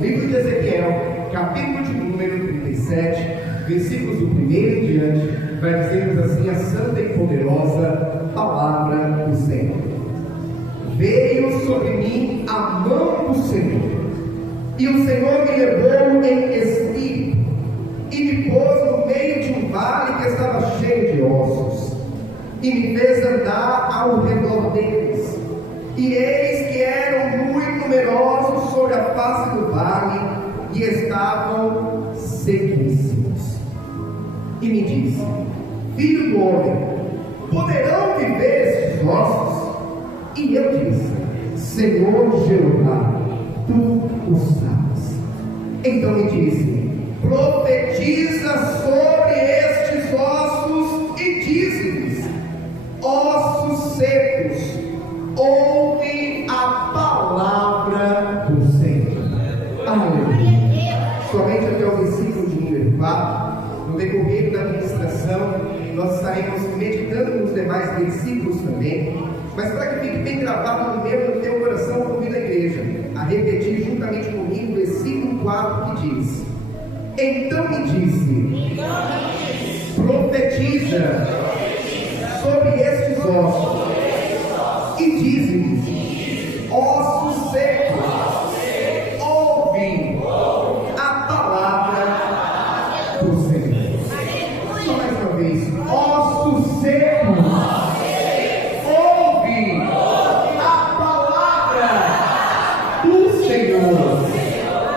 Livro de Ezequiel, capítulo de número 37, versículos do 1 em diante, vai dizer-nos assim a santa e poderosa palavra do Senhor. Veio sobre mim a mão do Senhor, e o Senhor me levou em espírito, e me pôs no meio de um vale que estava cheio de ossos, e me fez andar ao redor deles. E eis que eram muito numerosos sobre a face do vale, e estavam sequíssimos. E me disse: Filho do homem, poderão viver estes ossos? E eu disse: Senhor Jeová, tu o sabes. Então me disse: Profetiza sobre estes ossos e dize-lhes: ossos secos, ouve a palavra do Senhor. Aleluia. Somente até o versículo de número 4. No decorrer da ministração, nós estaremos meditando nos demais versículos também. Mas para que fique bem gravado no meu e no teu coração, convido a igreja a repetir juntamente comigo o versículo 4 que diz: Então me disse, profetiza sobre estes ossos e dize-lhes: ossos secos, ouve a palavra do Senhor. Só mais uma vez: ossos secos, ouve a palavra do Senhor.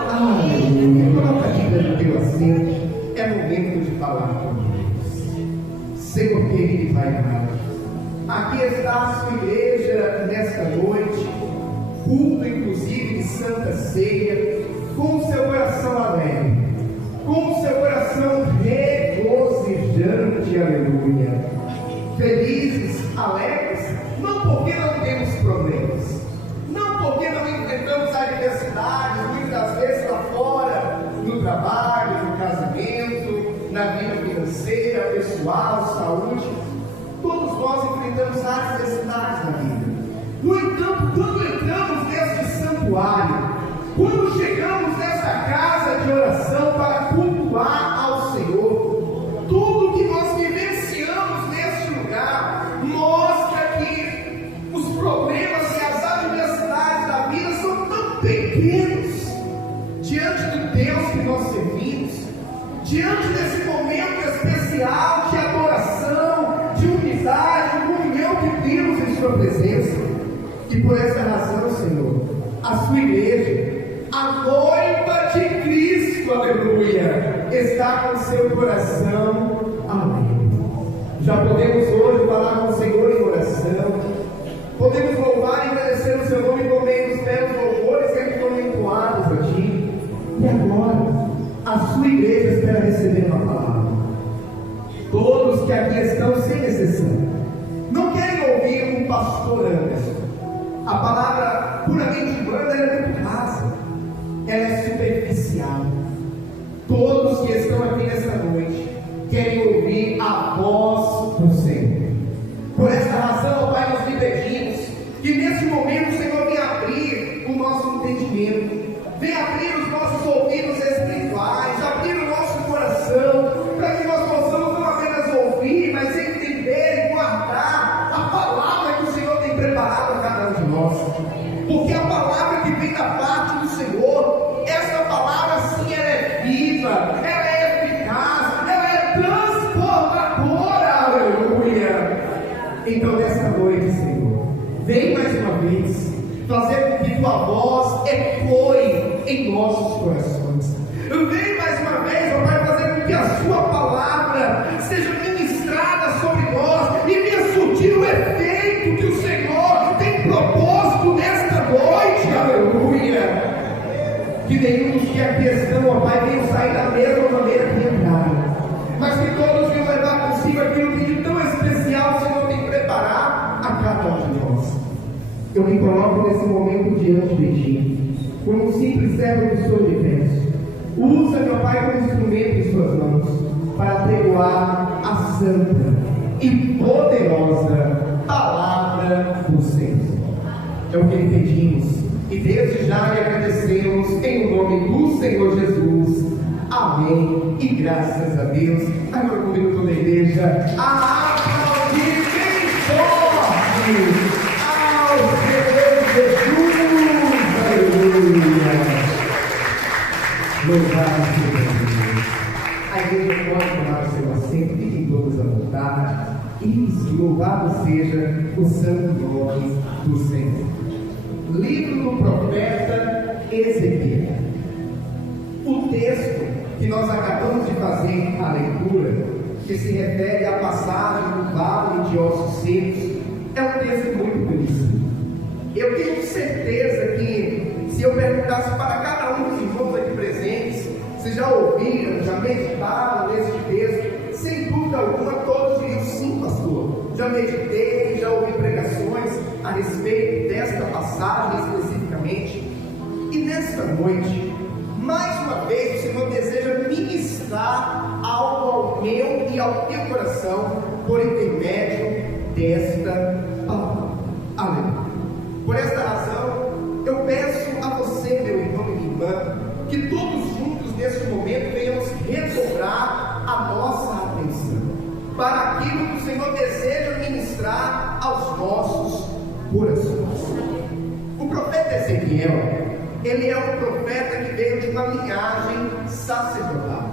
Aleluia. Coloca aqui no teu assento. É momento de falar com Deus. Senhor querido e Pai amado, aqui está a sua igreja nesta noite, culto inclusive de Santa Ceia, com o seu coração alegre, com o seu coração regozijante, aleluia. Felizes, alegres, não porque não temos problemas, não porque não enfrentamos adversidades, muitas vezes lá fora, no trabalho, no casamento, na vida financeira, pessoal, saúde. Todos nós enfrentamos adversidades na vida. No entanto, quando entramos neste santuário, quando chegamos nesta casa de oração para cultuar ao Senhor, tudo que nós vivenciamos neste lugar mostra que os problemas e as adversidades da vida são tão pequenos diante do Deus que nós servimos, diante desse momento especial de adoração, de unidade, de comunhão que temos em sua presença. E por essa razão, Senhor, a sua igreja, a noiva de Cristo, aleluia, está com seu coração alegre. Já podemos hoje falar com o Senhor em oração, podemos louvar e agradecer o seu nome por meio dos belos louvores que foram entoados a Ti. E agora, a sua igreja espera receber uma palavra. Todos que aqui estão, sem exceção, não querem ouvir um pastor Anderson. A palavra puramente humana é muito rasa, ela é superficial. Todos que estão aqui nesta noite querem ouvir a voz do Senhor. Por essa razão, Pai, nós lhe pedimos que nesse momento o Senhor venha abrir o nosso entendimento, venha abrir os nossos ouvidos espirituais, abrir o nosso coração, para que nós possamos não apenas ouvir, mas entender e guardar a palavra que o Senhor tem preparado a cada um de nós. Porque a palavra que vem da parte do Senhor, essa palavra sim, ela é viva, ela é eficaz, ela é transformadora, aleluia. Então nessa noite, Senhor, vem mais uma vez fazer com que tua voz ecoe em nossos corações. Vem mais uma vez, ó Pai, fazer com que a sua palavra seja ministrada sobre nós e venha surtir o efeito que o Senhor tem proposto nesta noite, aleluia. Que nenhum dos que aqui estão, ó Pai, venham sair da mesma maneira que entraram, mas que todos venham levar consigo aquilo que de tão especial o Senhor tem preparado a cada um de nós. Eu me coloco nesse momento diante de Ti, como um simples servo do Seu universo. Usa, meu Pai, como instrumento em Suas mãos, para pregoar a santa e poderosa palavra do Senhor. É o que lhe pedimos, e desde já lhe agradecemos em nome nome do Senhor Jesus. Amém. E graças a Deus. Agora comigo toda a igreja a aplaudir bem forte ao Senhor Jesus. Aleluia. Louvado seja Deus. A igreja pode tomar o seu assento, fiquem todos à vontade. Isso, louvado seja o santo nome do Senhor. Livro do profeta Ezequiel. O texto que nós acabamos de fazer a leitura, que se refere à passagem do vale de ossos secos, é um texto muito conhecido. Eu tenho certeza que, se eu perguntasse para cada um dos irmãos aqui presentes, se já ouviram, já meditaram nesse texto, sem dúvida alguma, todos diriam sim, pastor. Já meditei, já ouvi pregações a respeito desta passagem especificamente. E nesta noite, mais uma vez, o Senhor deseja ministrar algo ao meu e ao teu coração por intermédio desta palavra. Aleluia. Por esta razão, eu peço a você, meu irmão e minha irmã, que todos juntos neste momento venhamos redobrar a nossa atenção para aquilo que o Senhor deseja ministrar aos nossos corações. O profeta Ezequiel, ele é um profeta que veio de uma linhagem sacerdotal.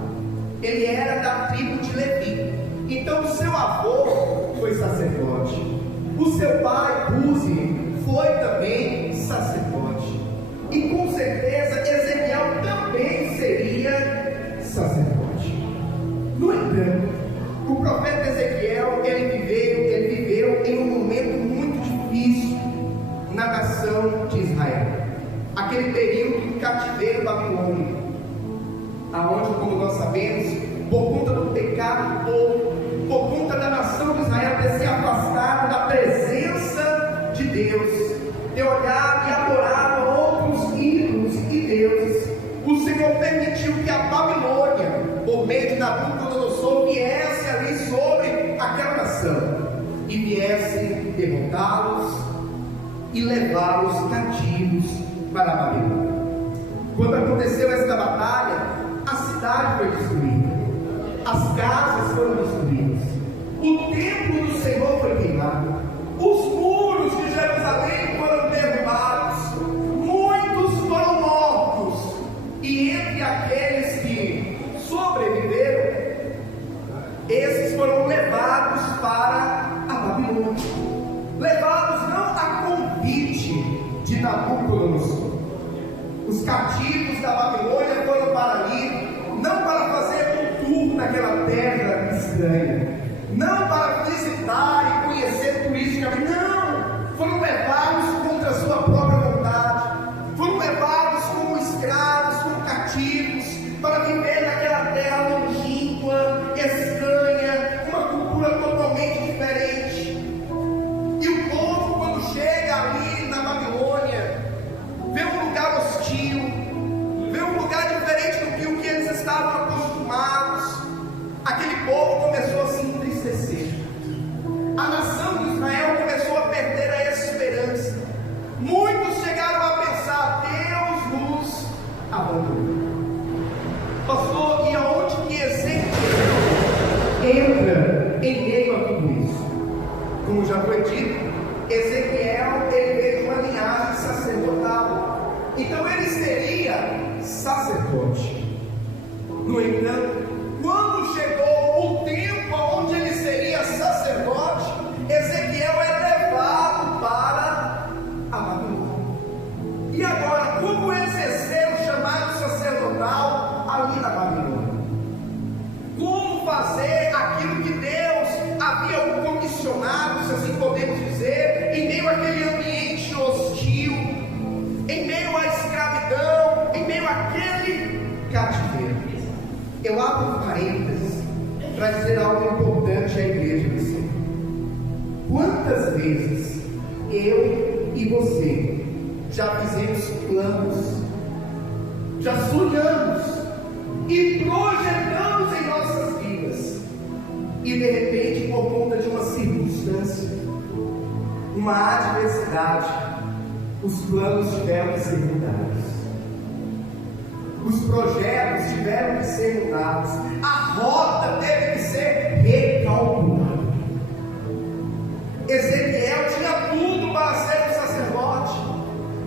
Ele era da tribo de Levi. Então o seu avô foi sacerdote. O seu pai, Uzi, foi também sacerdote. E com certeza Ezequiel também seria sacerdote. No entanto, o profeta Ezequiel, ele viveu em um momento muito difícil na nação de Israel. Aquele período de cativeiro babilônico, aonde, como nós sabemos, por conta do pecado do povo, por conta da nação de Israel ter se afastado da presença de Deus, ter olhado e adorado outros ídolos e deuses, o Senhor permitiu que a Babilônia, por meio de Nabucodonosor, viesse ali sobre aquela nação e viesse derrotá-los e levá-los cativos para a Babilônia. Quando aconteceu esta batalha, a cidade foi destruída, as casas foram destruídas, o templo do Senhor foi queimado, os muros de Jerusalém foram derrubados, muitos foram mortos, e entre aqueles que sobreviveram, esses foram levados para a Babilônia, levados não a convite de Nabucodonosor. Os cativos da Babilônia foram para ali, não para fazer um tour naquela terra estranha, não para visitar e conhecer turisticamente, não, foram levados contra a sua própria vontade, foram levados como escravos, como cativos, para viver naquela terra longínqua, estranha, uma cultura totalmente diferente. E o povo, quando chega ali na Babilônia, vê um lugar hostil, vê um lugar diferente do que eles estavam acostumados. Aquele povo começou a se entristecer. A nação de Israel começou a perder a esperança. Muitos chegaram a pensar: Deus nos abandonou. Pastor, e aonde que Ezequiel entra em meio a tudo isso? Como já foi dito, Ezequiel, ele veio de uma linhagem sacerdotal, então ele seria sacerdote. No entanto, quando chegou o tempo onde ele seria sacerdote, Ezequiel é levado para a Babilônia. E agora, como exercer o chamado sacerdotal ali na Babilônia? Como fazer aquilo que Deus havia o comissionado, se assim podemos dizer, em meio àquele ambiente hostil, em meio à escravidão, em meio àquele cativeiro? Eu abro parênteses para dizer algo importante à igreja do Senhor. Quantas vezes eu e você já fizemos planos, já sonhamos e projetamos em nossas vidas, e de repente, por conta de uma circunstância, uma adversidade, os planos tiveram que ser mudados. os projetos tiveram que ser mudados, a rota teve que ser recalculada. Ezequiel tinha tudo para ser um sacerdote,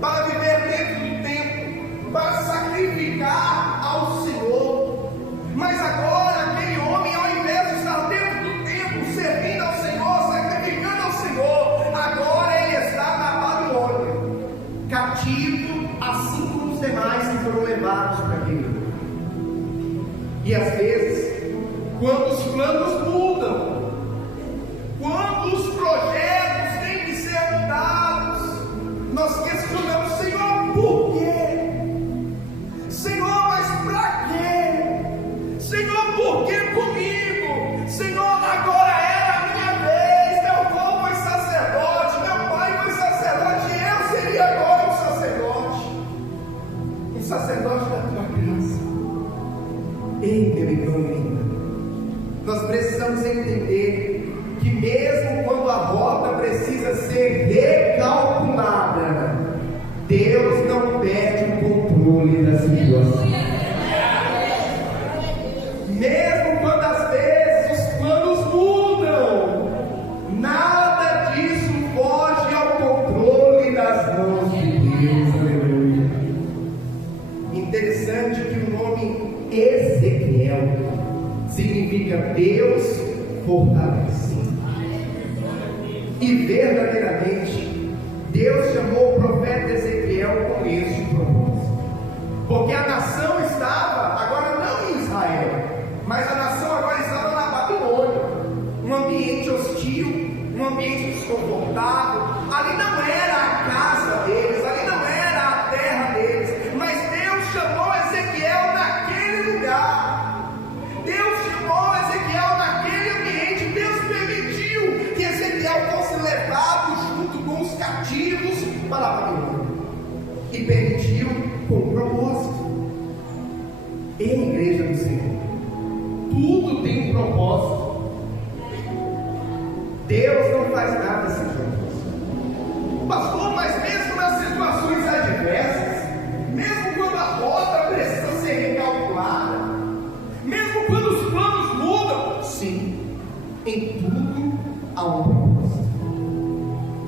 para viver dentro do templo, para sacrificar ao Senhor. Mas agora aquele homem, ao invés de estar dentro do templo, servindo ao Senhor, sacrificando ao Senhor, agora ele está na Babilônia, cativo, assim como os demais que foram levados para aquele lugar. E às vezes, quando os planos mudam, quando os projetos têm que ser mudados, nós questionamos: Senhor, por quê? Senhor, mas para quê? Senhor, por que comigo? Senhor, agora era a minha vez. Meu avô foi sacerdote, meu pai foi sacerdote, eu seria agora um sacerdote da tua graça. Ei, meu irmão e minha irmã, nós precisamos entender que mesmo quando a rota precisa ser recalculada, Deus não perde o controle da situação. Mesmo quando às vezes os planos mudam, nada disso foge ao controle das mãos de Deus. Aleluia. Interessante que o nome Ezequiel significa Deus fortalece. E verdadeiramente Deus chamou o profeta Ezequiel com este propósito, porque a nação estava agora não em Israel, mas a nação agora estava na Babilônia, um ambiente hostil, um ambiente desconfortável. Ali não era a casa deles, ali não era a terra deles, mas Deus chamou Ezequiel naquele lugar. Deus chamou Ezequiel naquele ambiente. Deus permitiu que Ezequiel fosse levado junto com os cativos para a Babilônia, e permitiu com propósito. Em igreja do Senhor, tudo tem um propósito. Deus não faz nada sem propósito. Pastor, mas mesmo nas situações adversas, mesmo quando a rota precisa ser recalculada, mesmo quando os planos mudam, sim, em tudo há um propósito.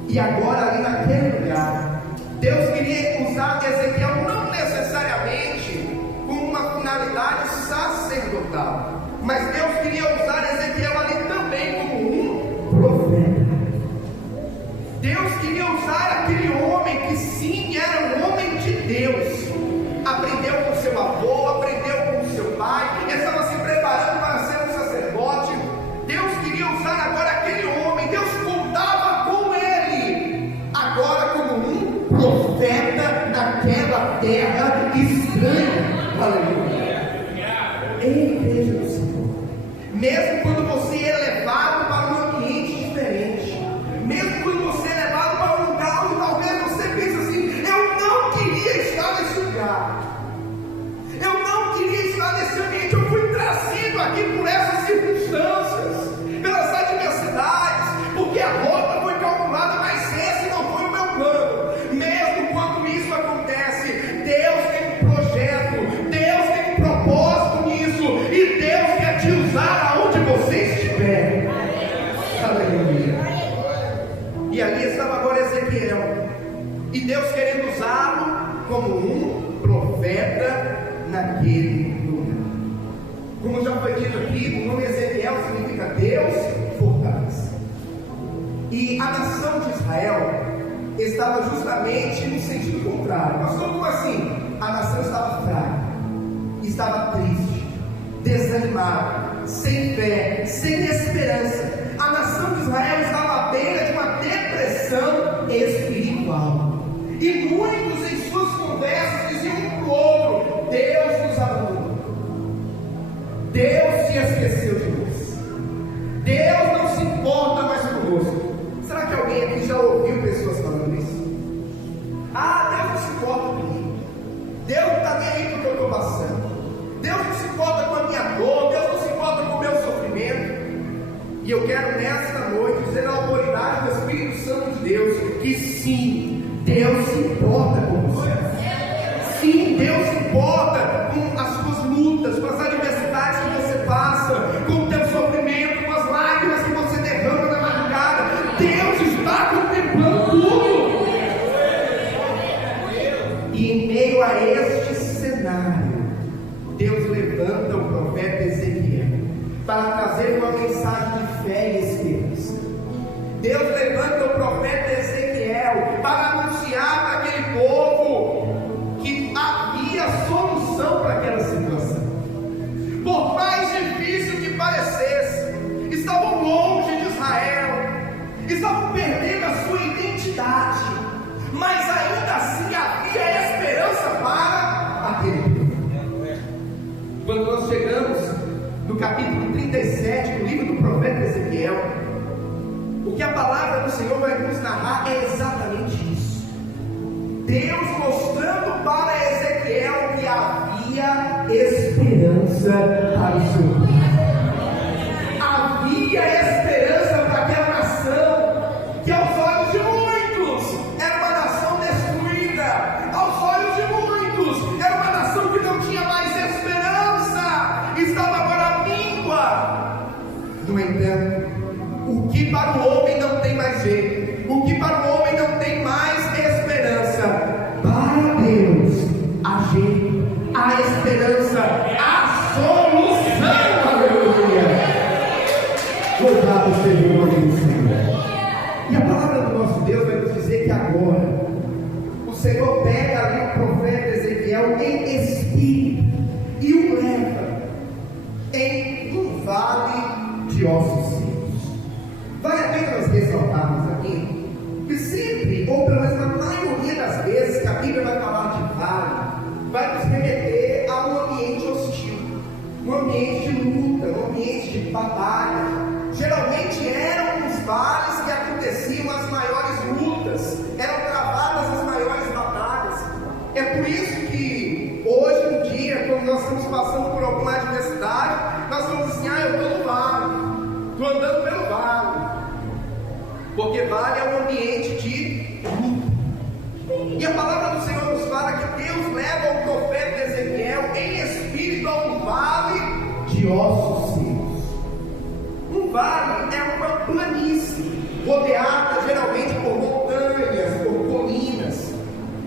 E agora ali naquele lugar, Deus queria usar Ezequiel não necessariamente com uma finalidade sacerdotal, mas Deus queria usar Ezequiel ali também como um profeta. Deus queria usar aquele homem que sim era um homem de Deus, aprendeu com seu avô, aprendeu com seu pai, estava se preparando para ser um sacerdote. Deus queria usar agora aquele homem. Deus contava com ele agora como um profeta naquela terra estranha. Aleluia. Em igreja do Senhor, mesmo quando você é levado para um ambiente diferente, mesmo quando você é levado para um lugar onde talvez você pense assim: eu não queria estar nesse lugar, eu não queria estar nesse ambiente, eu fui trazido aqui por essas circunstâncias, pelas adversidades, porque a rota foi calculada, mas esse não foi o meu plano. Mesmo quando isso acontece, Deus tem um projeto, Deus tem um propósito nisso, e Deus quer te usar aonde você estiver. Aleluia. E ali estava agora Ezequiel, e Deus querendo usá-lo como um profeta naquele lugar. Como já foi dito aqui, o nome Ezequiel significa Deus fortalece. E a nação de Israel estava justamente no sentido contrário. Mas como assim? A nação estava fraca, estava triste, desanimada, sem fé, sem esperança. A nação de Israel estava à beira de uma depressão espiritual. E muitos em suas conversas diziam um para o outro: Deus nos abandonou, Deus se esqueceu de nós, Deus não se importa mais conosco. Será que alguém aqui já ouviu pessoas falando isso? Ah, Deus não se importa comigo, Deus não está nem aí com o que eu estou passando, Deus não se importa com a minha dor, Deus não se importa com o meu sofrimento. E eu quero nesta noite dizer na autoridade do Espírito Santo de Deus que sim, Deus se importa com você. Sim, Deus se importa com Deus levanta o profeta Ezequiel para trazer uma mensagem de fé e esperança. Deus levanta o profeta Ezequiel para anunciar para aquele povo que havia solução para aquela situação. Por mais difícil que parecesse, estavam longe de Israel, estavam perdendo a sua identidade, mas ainda assim havia esperança para aquele povo. Quando nós chegamos no capítulo 37 do livro do profeta Ezequiel, o que a palavra do Senhor vai nos narrar é exatamente isso. Deus mostrando para Ezequiel que havia esperança para o seu povo. Havia esperança para aquela nação que aos olhos de muitos era uma nação destruída, aos olhos de muitos era uma nação que não tinha mais esperança, estava agora míngua. No entanto, o que para o homem não tem mais jeito, o que para o homem não tem mais esperança, para Deus há jeito, há esperança, há solução. Aleluia! Louvado seja o nome do Senhor. E a palavra do nosso Deus vai nos dizer que agora o Senhor pega ali o profeta Ezequiel em espírito e o leva em um vale de ossos secos. Vale a pena nós ressaltarmos aqui que sempre, ou pelo menos na maioria das vezes que a Bíblia vai falar de vale, vai nos remeter a um ambiente hostil, um ambiente de luta, um ambiente de batalha. Geralmente eram os vales que aconteciam as maiores lutas, eram travadas as maiores batalhas. É por isso que hoje em dia, quando nós estamos passando por alguma adversidade, nós vamos assim: eu estou no vale, estou andando pelo vale, porque vale é um ambiente de luta. E a palavra do Senhor nos fala que Deus leva o profeta Ezequiel em espírito a um vale de ossos secos. Um vale é uma planície rodeada geralmente por montanhas, por colinas,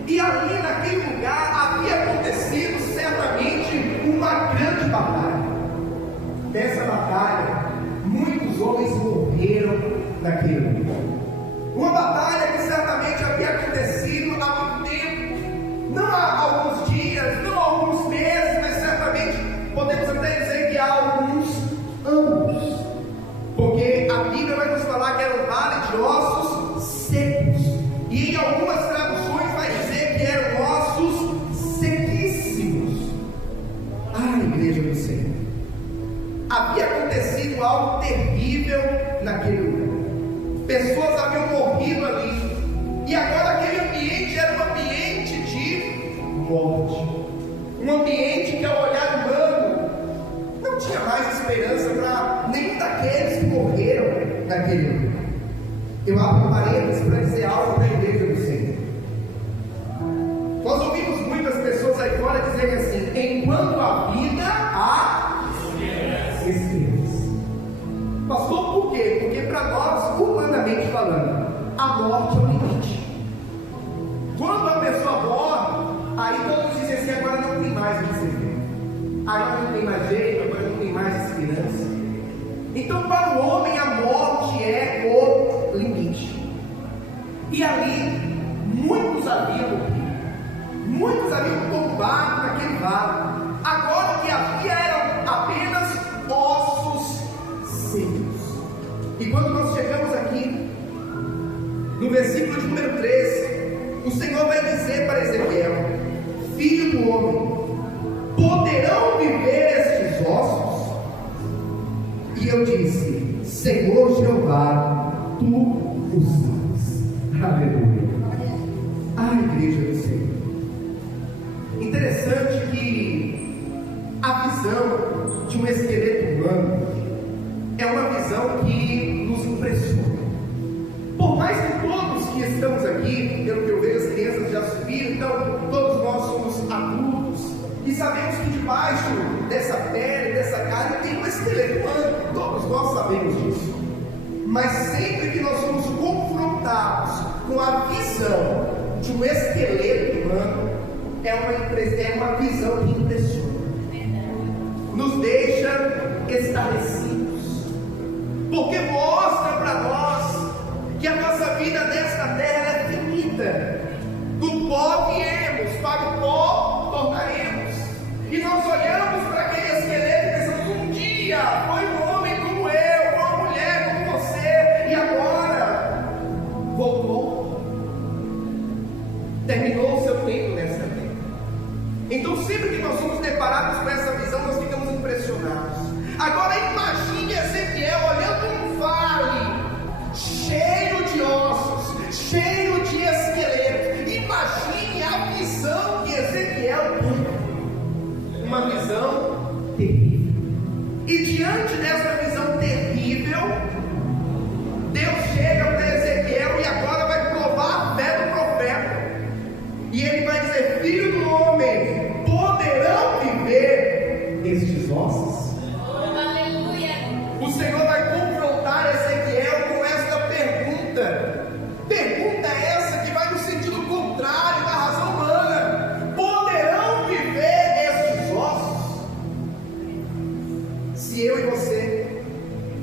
e ali naquele lugar havia acontecido certamente uma grande batalha. Nessa batalha muitos homens morreram naquele lugar, uma batalha que certamente havia acontecido há muito tempo, não há alguns dias, não há alguns meses, mas certamente podemos até dizer que há alguns anos, porque a Bíblia vai nos falar que era um vale de ossos secos, e em algumas traduções vai dizer que eram ossos sequíssimos. Igreja do Senhor, havia acontecido algo terrível naquele lugar, pessoas haviam morrido ali, e agora aquele ambiente era um ambiente de morte, um ambiente que ao olhar humano não tinha mais esperança para nenhum daqueles que morreram naquele lugar. Eu abro parênteses para dizer algo da igreja do Senhor. Nós ouvimos muitas pessoas aí fora dizerem assim: enquanto há vida, há esperança. Pastor, por quê? Porque para nós, humanamente falando, a morte é o limite. Quando a pessoa morre, aí todos dizem assim: agora não tem mais o que ser feito, agora não tem mais jeito, agora não tem mais esperança. Então, para o homem, a morte é o limite. E ali, muitos haviam morrido, muitos haviam tombado naquele vale. Agora o que havia eram apenas ossos secos. E quando nós chegamos aqui, no versículo de número 13, o Senhor vai dizer para Ezequiel: filho do homem, poderão viver estes ossos? E eu disse: Senhor Jeová, tu o sabes. Aleluia. Igreja do Senhor, interessante que a visão de um esqueleto humano é uma visão que nos impressiona. Por mais que todos que estamos aqui, pelo que eu vejo, as crianças já subiram, então todos nós somos adultos e sabemos que debaixo dessa pele, dessa carne, tem um esqueleto humano. Todos nós sabemos disso. Mas sempre que nós somos confrontados com a visão de um esqueleto humano, é uma visão que impressiona. nos deixa estarrecidos, porque mostra para nós que a nossa vida nesta terra é finita. Do pó viemos, para o pó tornaremos. E nós olhamos para aquele esqueleto e pensamos: um dia foi um homem como eu, uma mulher como você, e agora voltou, terminou o seu tempo nessa terra. Então, sempre que nós somos deparados com essa visão, nós ficamos impressionados. Agora imagine Ezequiel olhando um vale cheio de ossos, cheio de esqueletos. Imagine a visão que Ezequiel teve. Uma visão terrível. E diante dessa visão terrível, Deus chega para Ezequiel e agora vai provar a fé do profeta. E ele vai dizer: filho do homem, poderão viver estes ossos? Aleluia. O Senhor vai confrontar Ezequiel com esta pergunta. Pergunta essa que vai no sentido contrário da razão humana: poderão viver estes ossos? Se eu e você,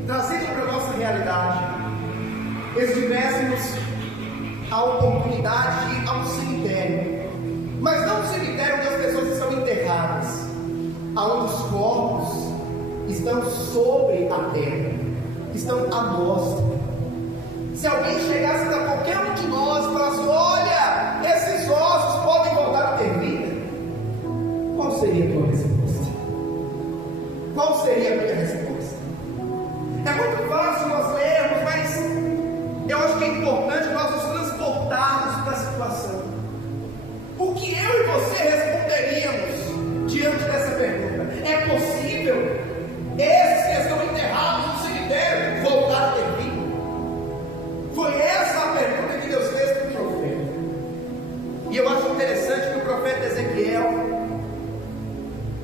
trazendo para a nossa realidade, estivéssemos a oportunidade de ir ao cemitério, mas não o cemitério onde as pessoas estão enterradas, aonde os corpos estão sobre a terra, estão à mostra. Se alguém chegasse para qualquer um de nós e falasse: olha, esses ossos podem voltar a ter vida, qual seria a tua resposta? Qual seria a minha resposta? É muito fácil nós lermos, mas eu acho que é importante nós nos transportarmos para a situação. O que eu e você responderíamos diante dessa pergunta? É possível esses que estão enterrados no cemitério voltar a ter vida? Foi essa a pergunta que Deus fez para o profeta. E eu acho interessante que o profeta Ezequiel,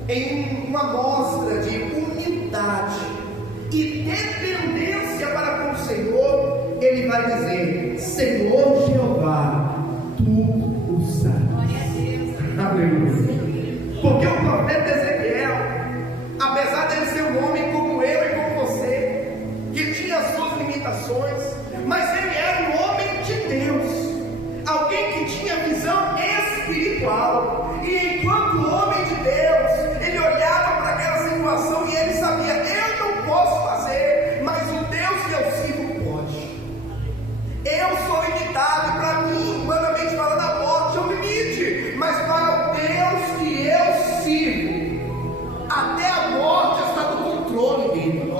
em uma mostra de humildade e dependência para com o Senhor, ele vai dizer: Senhor Jeová, tu o sabes. Aleluia. Porque o profeta Ezequiel, apesar dele ser um homem como eu e como você, que tinha as suas limitações, mas ele era um homem de Deus, alguém que tinha visão espiritual. E enquanto homem de Deus, ele olhava para aquela situação e ele sabia: eu não posso fazer, mas o Deus que eu sirvo pode. Eu sou limitado, e para mim, humanamente falando, a morte é um limite, mas para o Deus que eu sirvo, até a morte está no controle dele.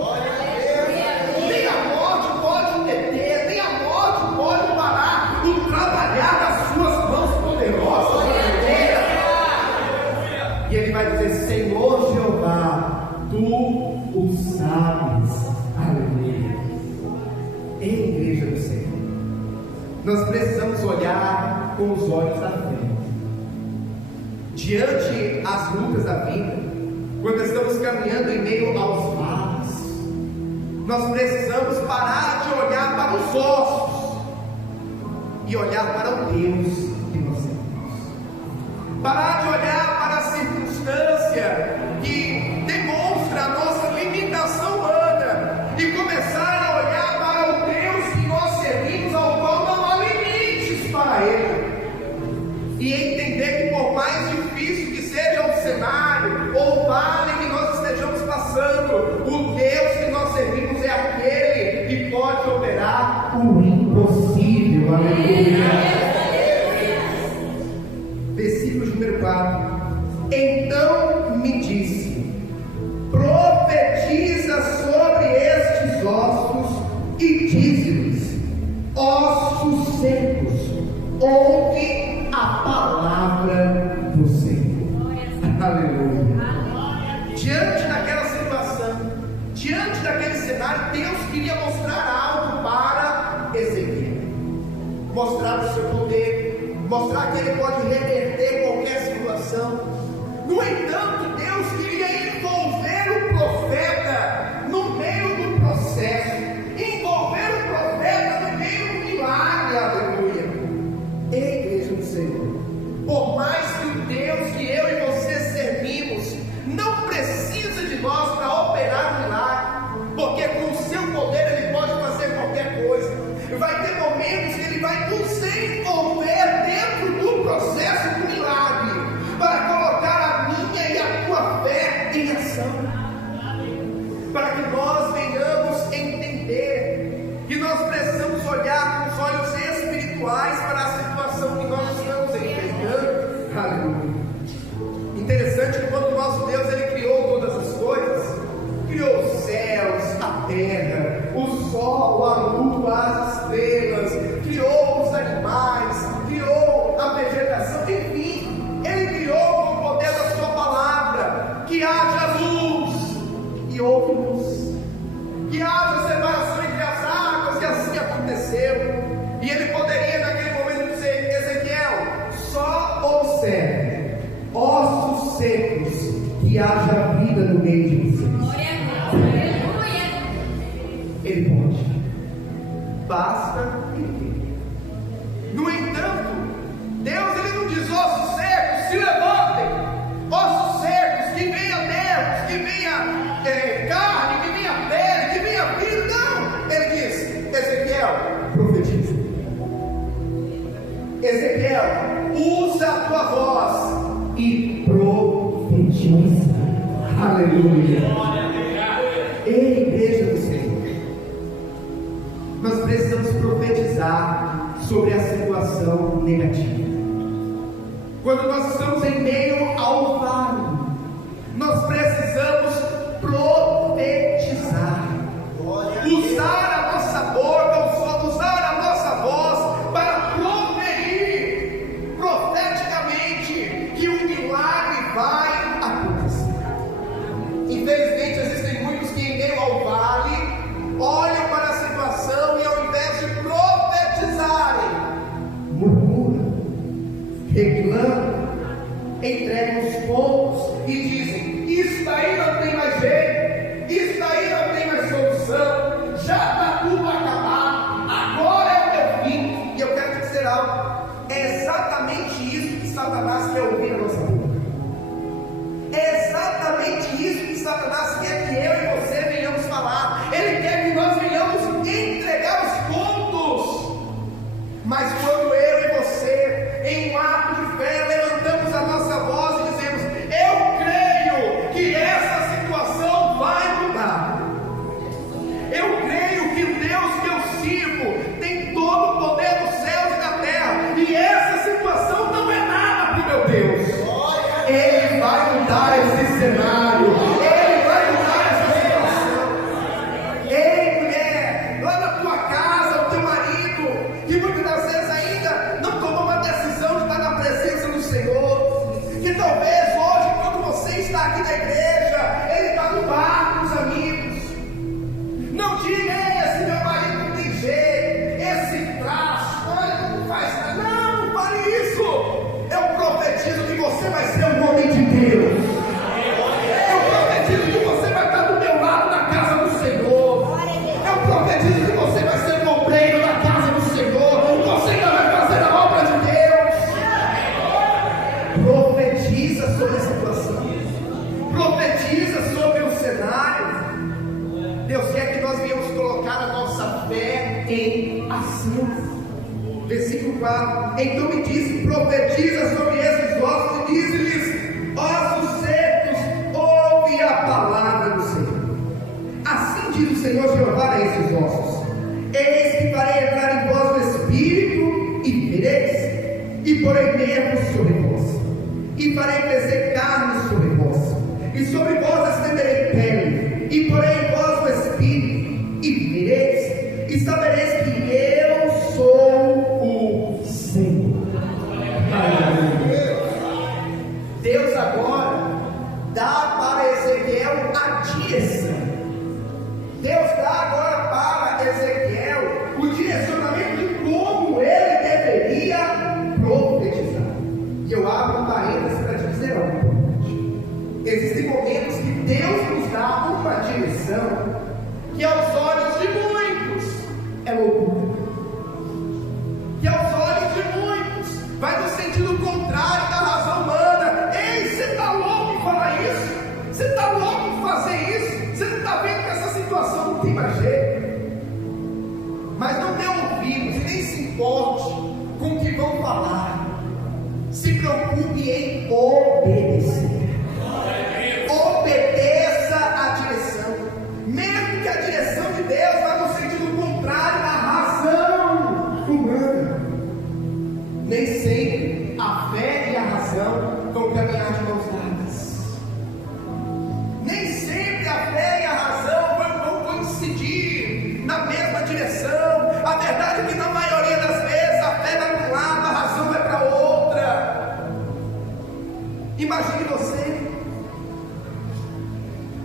Nem a morte pode deter, nem a morte pode parar o trabalhar das suas mãos poderosas. E ele vai dizer: Senhor Jeová, tu o sabes. Aleluia. Em igreja do Senhor, nós precisamos olhar com os olhos da fé. Diante as lutas da vida, quando estamos caminhando em meio aos vales, nós precisamos parar de olhar para os ossos e olhar para o Deus que nós temos. Parar de olhar para a circunstância que demonstra a nossa limitação humana e começar a olhar para o Deus que nós servimos, ao qual não há limites para Ele. E entender que, por mais difícil que seja o cenário ou o vale que nós estejamos passando, o Deus que nós servimos é aquele que pode operar o impossível. Aleluia. Versículo número 4. Então me disse: profetiza sobre estes ossos e dize-lhes: ossos secos, ouve a palavra do Senhor. Aleluia. Diante daquela situação, diante daquele cenário, Deus queria mostrar algo para Ezequiel, mostrar o seu poder, mostrar que ele pode reverter qualquer situação. No entanto, Deus queria envolver o profeta no meio do processo, envolver o profeta no meio do milagre. Aleluia. Ei, igreja do Senhor, por mais que o Deus que eu e você servimos não precisa de nós em ação, para que nós venhamos entender que nós precisamos olhar com os olhos espirituais para a situação que nós estamos enfrentando. Aleluia. Interessante que quando o nosso Deus ele criou todas as coisas, criou os céus, a terra, o sol, a lua, as estrelas, criou os animais, criou a vegetação, enfim, ele criou com o poder da sua palavra, que haja luz, e houve luz, que haja separação entre as águas, e assim aconteceu. E ele poderia naquele momento dizer: Ezequiel, só observe, ossos secos, que haja vida no meio de vocês. Ele pode, basta entender. No entanto, Deus ele não diz: ossos secos, se levantem, ossos secos, que venha nervos, que venha carne, que venha pele, que venha vida. Não, ele diz: Ezequiel, profetiza. Ezequiel, usa a tua voz e profetiza. Aleluia. Ei, igreja do Senhor, nós precisamos profetizar sobre a situação negativa. Quando nós estamos em meio ao vale, nós precisamos profetizar, usar a nossa boca, usar a nossa voz para proferir profeticamente que um milagre vai acontecer. Infelizmente existem muitos que em meio ao vale olham para a situação e ao invés de profetizarem, murmuram, reclamam, entregam os pontos e dizem: isso daí não tem mais jeito, isso daí não tem mais solução, já está tudo acabado, agora é o meu fim. E eu quero te dizer algo: é exatamente isso que Satanás quer ouvir na nossa boca. É exatamente isso que Satanás quer que eu e você venhamos falar. Ele quer que nós venhamos entregar os pontos. Mas quando eu e você, em um ato de fé, levantamos a nossa voz e dizemos: eu creio que essa situação vai mudar. Eu creio que o Deus que eu sirvo tem todo o poder dos céus e da terra, e essa situação não é nada para o meu Deus. Ele vai mudar esse cenário, Ele vai mudar essa situação. Ei, mulher, lá na tua casa, o teu marido, que muitas das vezes ainda não tomou uma decisão de estar na presença do Senhor, que talvez hoje, quando você está aqui na igreja, ele está no bar com os amigos. Não diga: esse meu marido não tem jeito, esse traço, olha, não faz nada. Não, não fale isso. Eu profetizo que você vai ser um homem de Deus. Eu profetizo que você vai estar do meu lado na casa do Senhor. Eu profetizo que você vai ser um obreiro na casa do Senhor. Você ainda vai fazer a obra de Deus. Profetiza sobre a situação. Profetiza sobre o cenário. Deus quer que nós venhamos colocar a nossa fé em ação. Versículo 4: então me disse: profetiza sobre esses ossos, e disse-lhes: ossos secos, ouve a palavra do Senhor. Assim diz o Senhor Jeová a esses ossos: eis que farei entrar em vós o Espírito, e vivereis, e porei nervos sobre vós, e farei crescer carne sobre vós, e sobre vós estenderei pele, e porei em vós o Espírito, e vivereis, e sabereis que eu sou o Senhor. Deus agora dá para Ezequiel a direção. Deus dá agora para Ezequiel o direcionamento de como ele deveria profetizar. E eu abro um parênteses para te dizer algo. Existem momentos que Deus nos dá uma direção que aos olhos de muitos é loucura, que aos olhos de muitos vai no sentido contrário da razão humana. Ei, você está louco em falar isso? Você está louco em fazer isso? Você não está vendo que essa situação não tem mais jeito? Mas não dê ouvidos e nem se importe com o que vão falar. Se preocupe em obedecer. Obedeça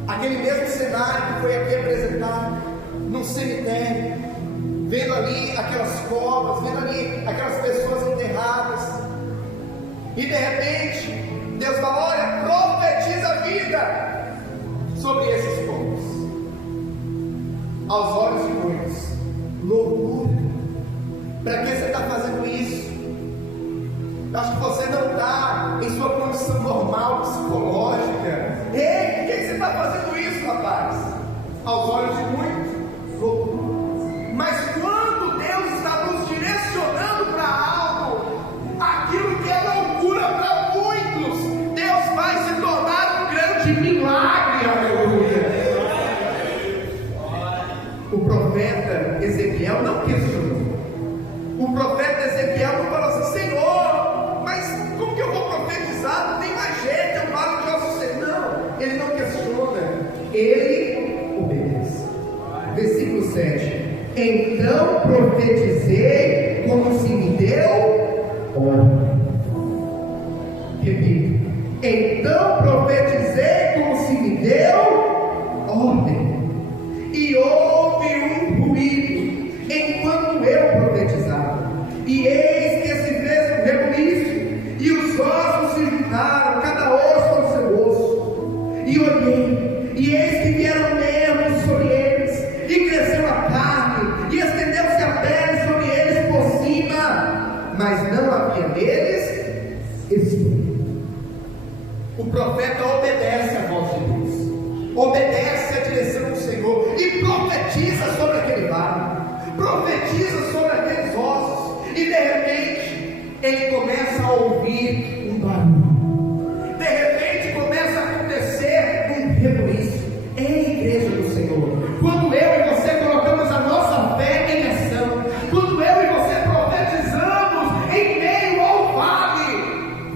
aquele mesmo cenário que foi aqui apresentado, num cemitério, vendo ali aquelas covas, vendo ali aquelas pessoas enterradas, e de repente Deus fala: olha, profetiza a vida sobre esses povos. Aos olhos de muitos, loucura. Para que você está fazendo isso? Eu acho que você não está em sua condição normal, psicológica. Ei, por que você está fazendo isso, rapaz? Aos olhos de muitos, loucura. Mas quando Deus está nos direcionando para algo, aquilo que é loucura para muitos, Deus vai se tornar um grande milagre. Aleluia. O profeta Ezequiel não questionou. O profeta Ezequiel não falou assim: Senhor, mas como que eu vou profetizar? Não tem mais jeito, é um vale de ossos secos. Não, ele não questiona, ele obedece. Versículo 7: então profetizei como se me deu ordem. Repito: então profetizei como se me deu ordem. E houve um ruído enquanto eu profetizava, e eis que se fez um rebuliço, e os ossos se juntaram, cada osso ao seu osso. E olhei, e eis que vieram nervos sobre eles, e cresceu a carne, e estendeu-se a pele sobre eles por cima, mas não havia neles espírito. O profeta obedece à voz de Deus, obedece à direção do Senhor e profetiza sobre aquele vale, profetiza sobre aqueles ossos, e de repente ele começa a ouvir um barulho, de repente começa a acontecer um rebuliço. Ei, igreja do Senhor, quando eu e você colocamos a nossa fé em ação, quando eu e você profetizamos em meio ao vale,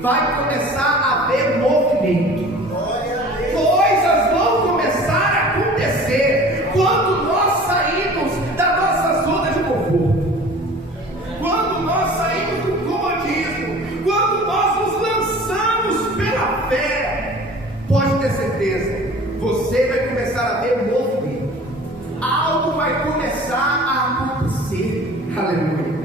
vai começar a haver movimento. Coisas vão começar a acontecer quando nós saímos da nossa zona de conforto, quando nós saímos do comodismo, quando nós nos lançamos pela fé. Pode ter certeza, você vai começar a ver movimento, algo vai começar a acontecer. Aleluia.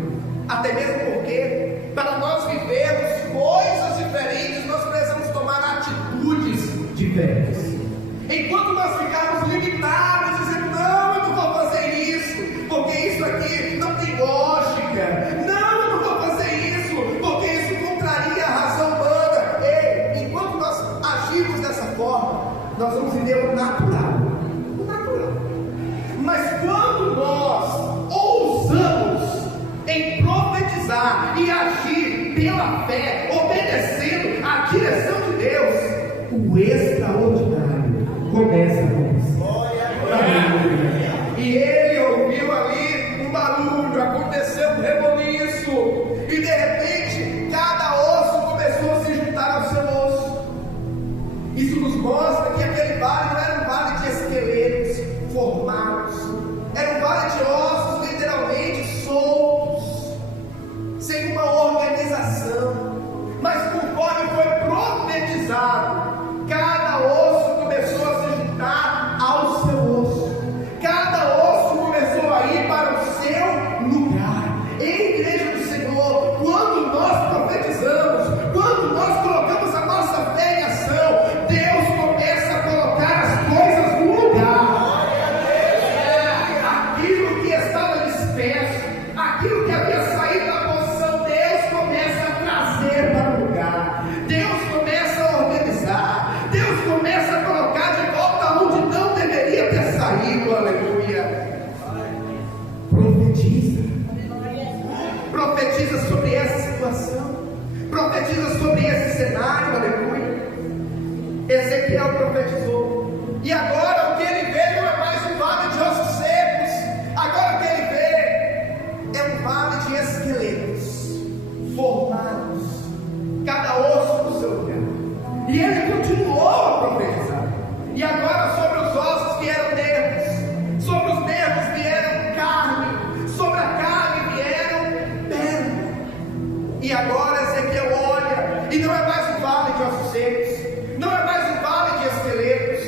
Até mesmo porque, para nós vivermos coisas diferentes, nós precisamos tomar atitudes diferentes. Enquanto nós ficarmos limitados, dizendo: não, eu não vou fazer isso, porque isso aqui não tem lógica. Não, eu não vou fazer isso, porque isso contraria a razão humana. Ei, enquanto nós agirmos dessa forma, nós vamos viver o natural. O natural. Mas quando nós ousamos em profetizar e agir pela fé, obedecendo à direção de Deus, o extraordinário começa a acontecer. E ele ouviu ali um barulho, aconteceu um reboliço, e de repente cada osso começou a se juntar ao seu osso. Isso nos mostra que aquele vale não era um vale de esqueletos formados, era um vale de ossos literalmente soltos, sem uma organização. Mas conforme foi profetizado, cada osso começou a se juntar ao seu osso, cada osso começou a ir para o seu lugar. Ei, igreja do Senhor, quando nós profetizamos, quando nós colocamos a nossa fé em ação, Deus começa a colocar as coisas no lugar. Aquilo que estava disperso, aquilo que havia saído da posição, Deus começa a trazer para o lugar. Deus começa a organizar, Deus começa a colocar de volta onde não deveria ter saído. Aleluia. Profetiza sobre essa situação, profetiza sobre esse cenário. Aleluia. Ezequiel profetizou, e agora o que ele vê não é mais um vale de ossos secos, agora o que ele vê é um vale de esqueletos formados, cada osso no seu lugar. E ele continuou a profetizar, e agora sobre os ossos vieram nervos, sobre os nervos vieram carne, sobre a carne vieram pele. E agora Ezequiel olha, e não é mais um vale de ossos secos, não é mais um vale de esqueletos,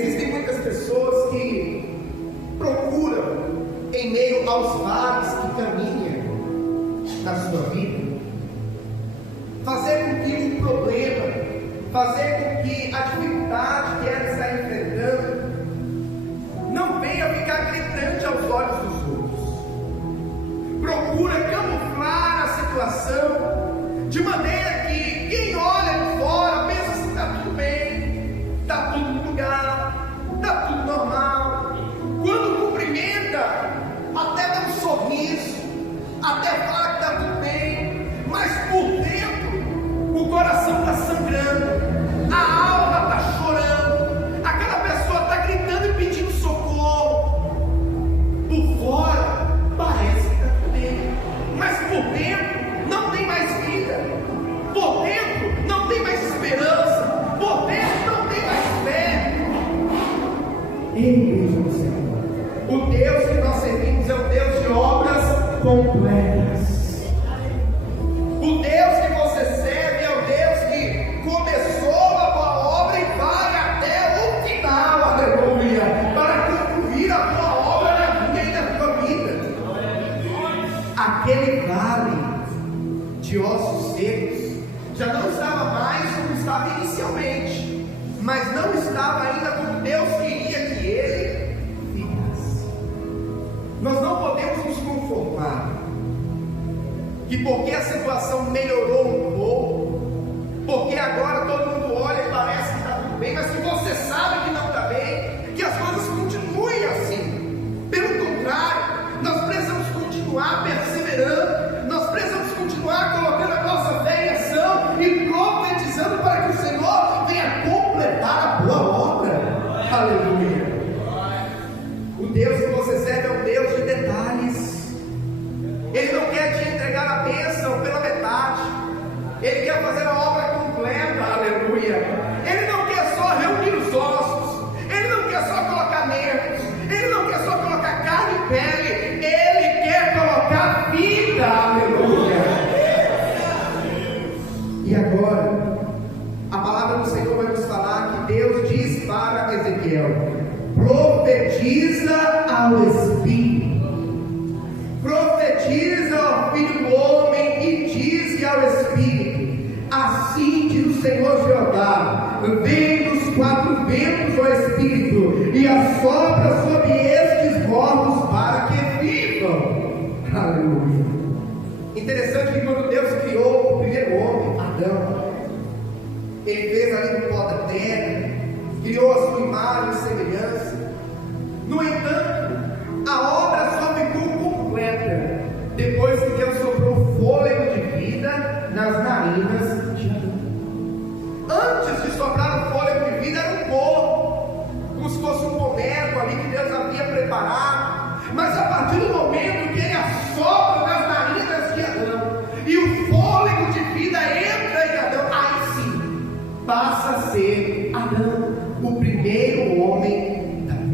Existem muitas pessoas que procuram, em meio aos vales que caminham na sua vida, fazer com que o problema, fazer com que a dificuldade que ela está enfrentando não venha ficar gritante aos olhos dos outros. Procura camuflar a situação de maneira que quem olha de fora pensa assim: está tudo bem, está tudo no lugar, está tudo normal. Quando cumprimenta, até dá um sorriso, até fala que está tudo bem, mas por dentro o coração está sangrando, a alma está chorando, aquela pessoa está gritando e pedindo socorro. Por fora parece que está tudo bem, mas por dentro não tem mais vida, por dentro não tem mais esperança, por dentro não tem mais fé. Ei, Deus do Senhor, o Deus que nós servimos é o Deus de obras completas. O Deus que você serve é o Deus que começou a boa obra e vai até o final, aleluia, para concluir a boa obra na minha e na tua vida. Aquele vale de ossos secos já não estava mais como estava inicialmente, mas não estava ainda como Deus queria que ele ficasse. Nós não podemos nos conformar que porque a situação melhorou um pouco, porque agora todo mundo olha e parece que está tudo bem, mas que você sabe que não está bem, que as coisas continuem assim. Pelo contrário, nós precisamos continuar perseverando, nós precisamos continuar colocando a nossa fé em ação e profetizando para que o Senhor venha completar a boa obra. Aleluia. O Deus que você serve é um Deus de detalhes. Ele não quer te entregar a bênção pela metade, Ele quer fazer a obra completa, aleluia. Ele não quer só reunir os ossos, Ele não quer só colocar nervos, Ele não quer só colocar carne e pele, Ele quer colocar vida, aleluia. E agora, a palavra do Senhor vai nos falar que Deus diz para Ezequiel: profetiza ao Espírito. Profetiza ao Filho do Homem e diz ao Espírito: assim diz o Senhor Jeová, vem dos quatro ventos, ó Espírito, e assopra sobre estes mortos para que vivam. Aleluia. Interessante que quando Deus criou o primeiro homem, Adão, Ele fez ali no pó da terra, criou a sua imagem e semelhança. No entanto, a obra só ficou completa depois que Deus soprou fôlego de vida nas narinas de Adão. Antes de soprar o fôlego de vida era um corpo, como se fosse um boneco ali que Deus havia preparado. Mas a partir do momento que Ele assopra nas narinas de Adão e o fôlego de vida entra em Adão, aí sim passa a ser Adão, o primeiro homem da terra.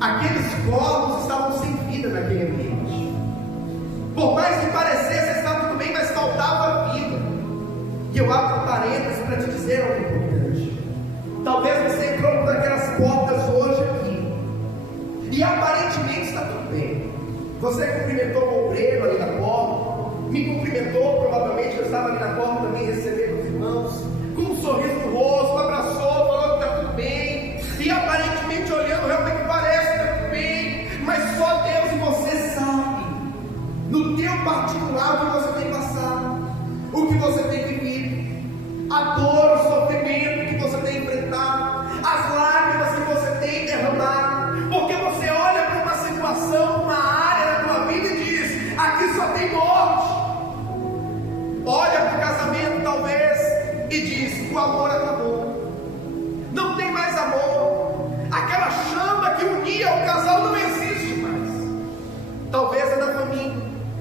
Aqueles corpos estavam sem vida naquele ambiente. Por mais que parecesse estar tudo bem, mas faltava vida. E eu abro parênteses para te dizer algo importante. Talvez você entrou por aquelas portas hoje aqui e aparentemente está tudo bem. Você cumprimentou o obreiro ali na porta, me cumprimentou, provavelmente eu estava ali na porta também recebendo os irmãos, com um sorriso no rosto, abraçou, falou que está tudo bem, e aparentemente olhando realmente parece que está tudo bem, mas só Deus e você sabe, no teu particular, o que você tem passado, o que você tem vivido, a dor, o sofrimento que você tem enfrentado, as lágrimas que você tem derramado, porque você olha para uma situação, uma área da tua vida e diz: aqui só tem morte. Olha para o casamento talvez e diz: o amor acabou, não tem mais amor, aquela chama que unia o casal não existe mais. Talvez é da família,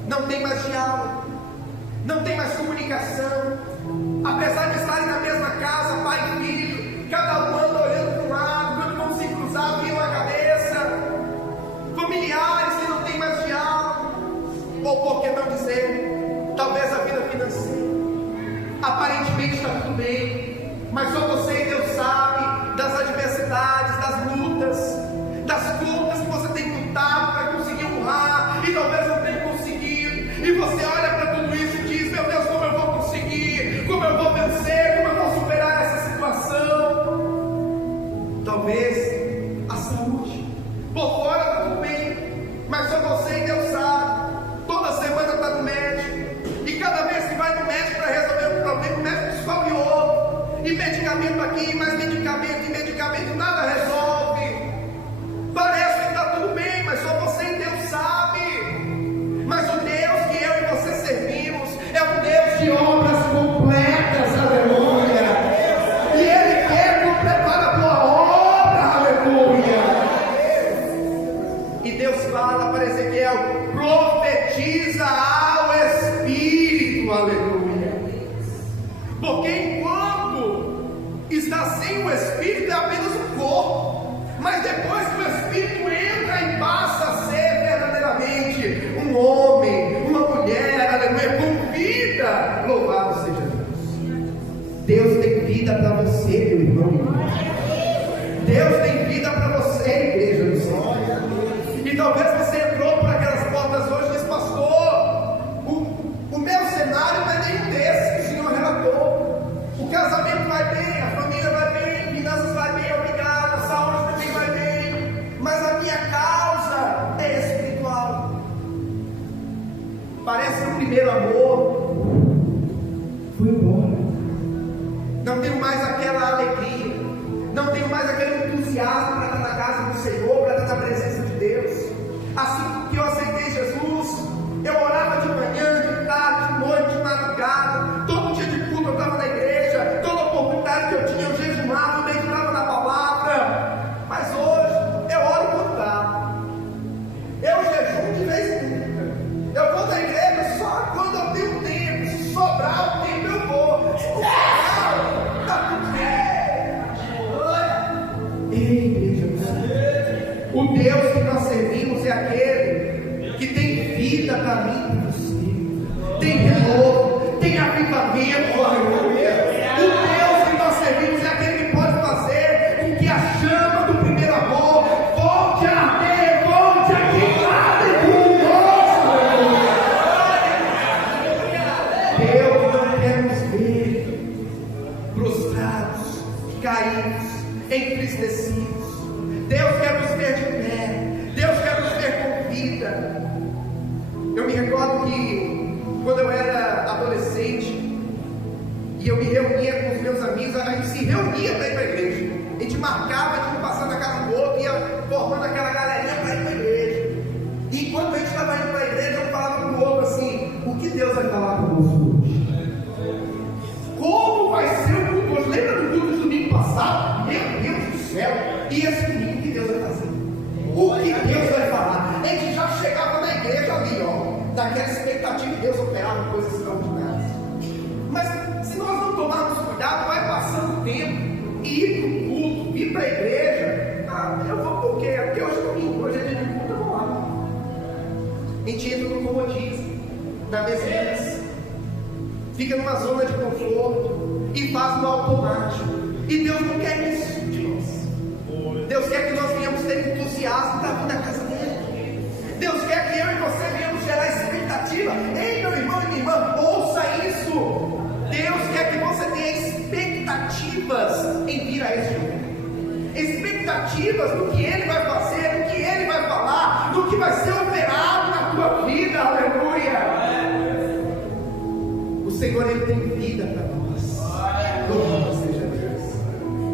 não tem mais diálogo, não tem mais comunicação, apesar de estarem na mesma casa, pai e filho, cada um anda olhando para um lado, quando vão se cruzar, viram a cabeça, familiares que não tem mais diálogo, ou por que não dizer, talvez a vida financeira, aparentemente está tudo bem, mas só você e Deus sabe das adversidades talvez a saúde. Por fora está tudo bem, mas só você e Deus sabe. Toda semana está no médico, e cada vez que vai no médico para resolver um problema, o médico descobre outro, e medicamento aqui, mais medicamento e medicamento, nada resolve. Parece que está tudo bem, mas só você e Deus sabe. Mas o Deus que eu e você servimos é um Deus de obras completas, aleluia. E Ele quer completar a tua obra, aleluia. E Deus fala para Ezequiel: profetiza ao Espírito, aleluia. Porque enquanto está sem o Espírito é apenas o corpo, mas depois que o Espírito entra e passa a ser verdadeiramente um homem, uma mulher, aleluia, com vida, louvado seja Deus. Deus tem vida para você, meu irmão. Deus tem vida para você, igreja do Senhor. E talvez você entrou por aquelas portas hoje e disse: pastor, o meu cenário não é nem desse que o Senhor relatou. O casamento vai bem, a família vai bem, finanças vai bem, obrigado, a saúde também vai bem, mas a minha causa é espiritual. Parece que o primeiro amor foi embora. Não tenho mais aquela alegria, não tenho mais aquele entusiasmo para estar na casa do Senhor, para estar na presença de Deus. Assim que eu aceitei Jesus, eu orava de manhã, de tarde, de noite, de madrugada, todo dia de culto eu estava na igreja, toda oportunidade que eu tinha eu jejumava, eu meditava na palavra. Mas hoje eu oro quando dá, eu jejum de vez em quando, eu vou na igreja só quando eu tenho tempo. Se sobrar o tempo eu vou, se sobrar, tá tudo bem. Ei, igreja, o Deus que nós servimos é aquele que tem vida para mim e para você, tem renovo, tem avivamento, aleluia. O Deus que nós servimos é aquele que pode fazer com que a chama do primeiro amor volte a arder, volte a queimar dentro de nós, aleluia. Deus não quer nos ver prostrados, caídos, entristecidos. Deus quer nos ver de pé, Deus quer nos ver com vida. Eu me recordo que quando eu era adolescente e eu me reunia com os meus amigos, a gente se reunia para ir para a igreja. A gente marcava de um passar na casa do outro, ia formando aquela galerinha para ir para a igreja. E enquanto a gente estava indo para a igreja, eu falava para o outro assim: o que Deus vai falar conosco hoje? Como vai ser o culto hoje? Lembra do culto do domingo passado? Meu Deus do céu! E esse domingo, o que Deus vai fazer? O que Deus vai falar? A gente já chegava na igreja ali, ó, daquela expectativa de Deus operar uma coisa extraordinária. Mas se nós não tomarmos cuidado, vai passando o tempo, e ir para o culto, ir para a igreja, eu vou por quê? Porque hoje é domingo, hoje é dia de culto, eu vou lá. A gente entra no comodismo, na mesmice, fica numa zona de conforto e faz no automático. E Deus não quer isso de nós. Deus quer que nós venhamos ter entusiasmo da vida da casa dele. Deus quer que eu e você venhamos gerar expectativa. Ei, meu irmão e minha irmã, ouça isso. Deus quer que você tenha expectativas em vir a este mundo. Expectativas do que Ele vai fazer, do que Ele vai falar, do que vai ser operado na tua vida, aleluia. O Senhor, Ele tem vida para nós. Louvado seja Deus.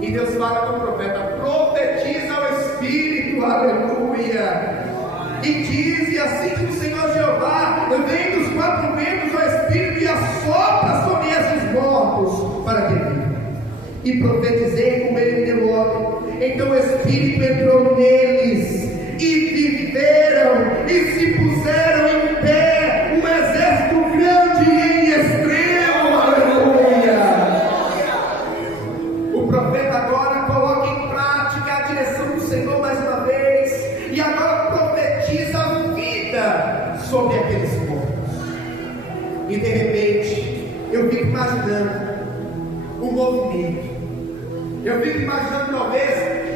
E Deus fala com o profeta: profetiza ao Espírito, aleluia. E diz: e assim diz o Senhor Jeová, vem dos quatro ventos ao Espírito e assopra sobre esses mortos para que vivam. E profetizei como ele me deu ordem. Então o Espírito entrou neles e viveram e se puseram em pé, um exército grande e extremo, aleluia. O profeta agora coloca em prática a direção do Senhor mais uma vez, e agora profetiza a vida sobre aqueles povos. E de repente eu fico imaginando o movimento. Eu fico imaginando talvez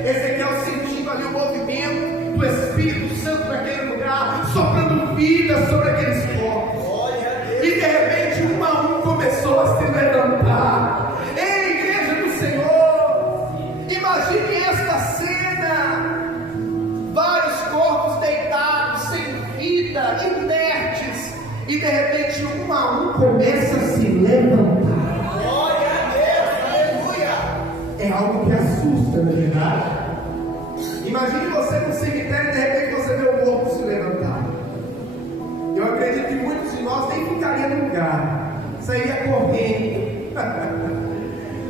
Ezequiel sentindo ali o movimento do Espírito Santo naquele lugar, soprando vida sobre aqueles povos. E de repente um a um começou a se levantar. Ei, igreja do Senhor, imagine esta e de repente um a um começa a se levantar. Glória a Deus, aleluia. É algo que assusta, não é verdade? Imagine você no cemitério e de repente você vê o morto se levantar. Eu acredito que muitos de nós nem ficariam no lugar, sairia correndo.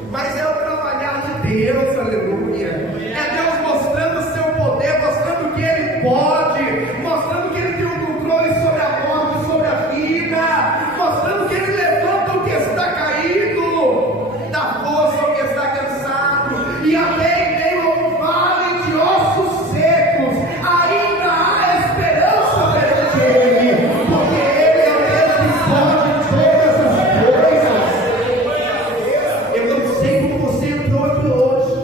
Mas é o trabalhar de Deus, aleluia. É Deus mostrando o seu poder, mostrando que Ele pode, mostrando que Ele tem um controle sobre a morte, sobre a vida, mostrando que Ele levanta o que está caído, dá força ao que está cansado, e até em meio a um vale de ossos secos, ainda há esperança perante Ele, porque Ele é o Deus que pode todas as coisas. Eu não sei como você entrou aqui hoje,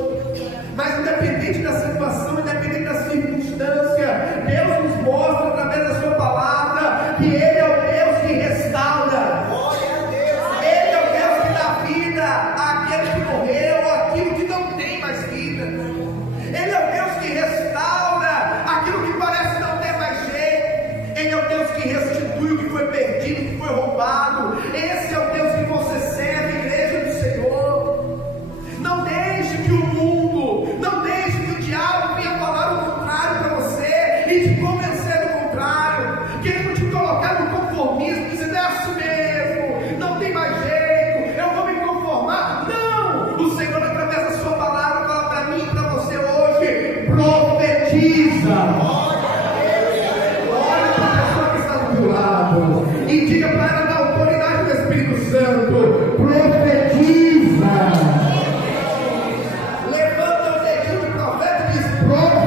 mas independente da situação, independente da circunstância, Deus nos mostra através da sua palavra que Ele é o Deus que restaura. Ele é o Deus que dá vida àquele que morreu, àquilo que não tem mais vida. Ele é o Deus que restaura aquilo que parece não ter mais jeito. Ele é o Deus que restitui o que foi perdido, o que foi roubado. Esse é o Deus que você serve, igreja do Senhor. Não deixe que o mundo, não deixe que o diabo venha falar o contrário para você e te convencer do contrário, querendo te colocar no conformismo, dizendo: é assim mesmo, não tem mais jeito, eu vou me conformar. Não! O Senhor, através da sua palavra, fala para mim e para você hoje: profetiza. Olha para a pessoa que está do teu lado e diga para ela, na autoridade do Espírito Santo: profetiza. Levanta o dedinho do profeta e diz: profetiza.